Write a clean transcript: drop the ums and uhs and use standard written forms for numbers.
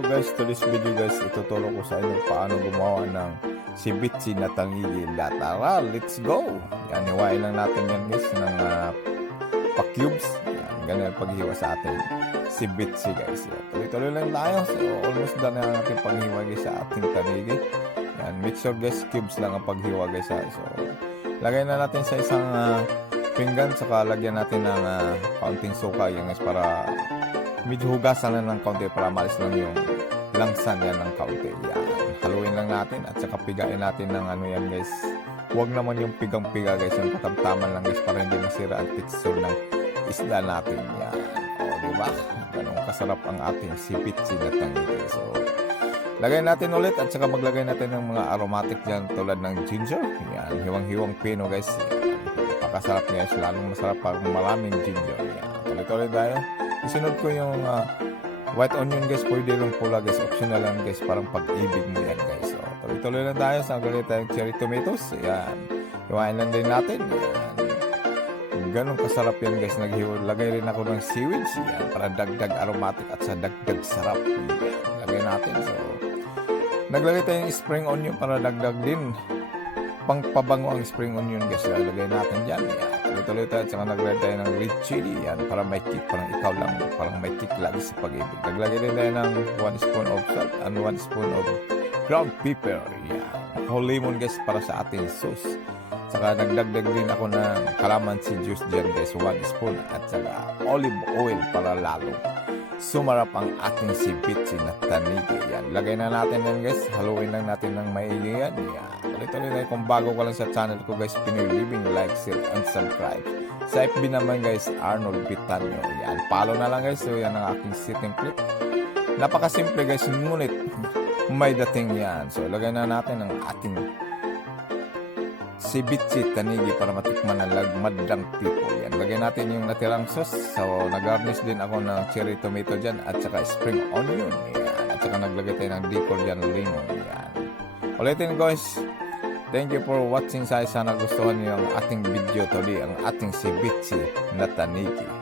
Hello guys, to this video guys, ituturo ko sa inyo paano gumawa ng ceviche na tangigi lateral. Let's go! Yan, hiwain lang natin yan guys ng pa-cubes. Yan, ganyan ang paghiwa sa ating ceviche guys. Yan, tuloy-tuloy lang tayo. So, almost done na ang ating paghiwa guys sa ating tangigi. Yan, make sure guys, cubes lang ang paghiwa guys. So, lagay na natin sa isang pinggan, saka lagyan natin ng kaunting suka yan guys para medyo hugasan lang ng kaunti para malis lang yung langsan yan ng kaunti. Yan. Haluin lang natin at saka pigain natin ng ano yan guys. Huwag naman yung pigang-piga guys. Yung katamtaman lang guys para hindi masira ang texture ng isda natin. Yan. O diba? Ganun kasarap ang ating ceviche na tangigi. So, lagay natin ulit at saka maglagay natin ng mga aromatic dyan tulad ng ginger. Yan. Hiwang-hiwang pino guys. Yan. Pakasarap niya guys. Lalong masarap pag maraming ginger. Yan. Tuloy-tuloy tayo. Isunod ko yung white onion guys, pwede rin pula guys, optional lang guys, parang pag-ibig mo yan guys. So, tuloy-tuloy lang tayo, sa galit tayong cherry tomatoes, yan, hiwain lang din natin, yan. Ganun kasarap yan guys, naglagay rin ako ng seaweeds, yan, para dagdag aromatic at sa dagdag sarap, yan, lagay natin. So, naglagay tayong spring onion para dagdag din, pangpabango ang spring onion guys, lagay natin dyan, yan. Tuloy-tuloy tayo at saka naglagay tayo ng red chili yan para may kick, parang ikaw lang, parang may kick lagi sa pag-ibig. Naglagay din tayo ng 1 spoon of salt and 1 spoon of ground pepper yan. Whole lemon guys para sa ating sauce. Saka nagdagdag din ako ng calamansi juice dyan guys, 1 spoon at saka olive oil para lalo sumarap ang ating ceviche na tangigi. Yan. Lagay na natin yan guys. Haluin lang natin ng maigi yan. Yan. Tuloy-tuloy na kung bago ka lang sa channel ko guys, Pinoy Living, like, share, and subscribe. Sa FB naman guys, Arnold Bitanyo. Yan. Follow na lang guys. So yan ang aking sitting clip. Napakasimple guys, ngunit may dating yan. So lagay na natin ang ating ceviche tangigi para matikman ng lagmad ng people. Yan. Lagay natin yung natirang sauce. So, nag-garnish din ako ng cherry tomato dyan at saka spring onion. Yan. At saka naglagay tayo ng decor dyan, lemon. Yan. Ulitin guys. Thank you for watching. Sana gustuhan niyo ang ating video today, ang ating ceviche na tangigi.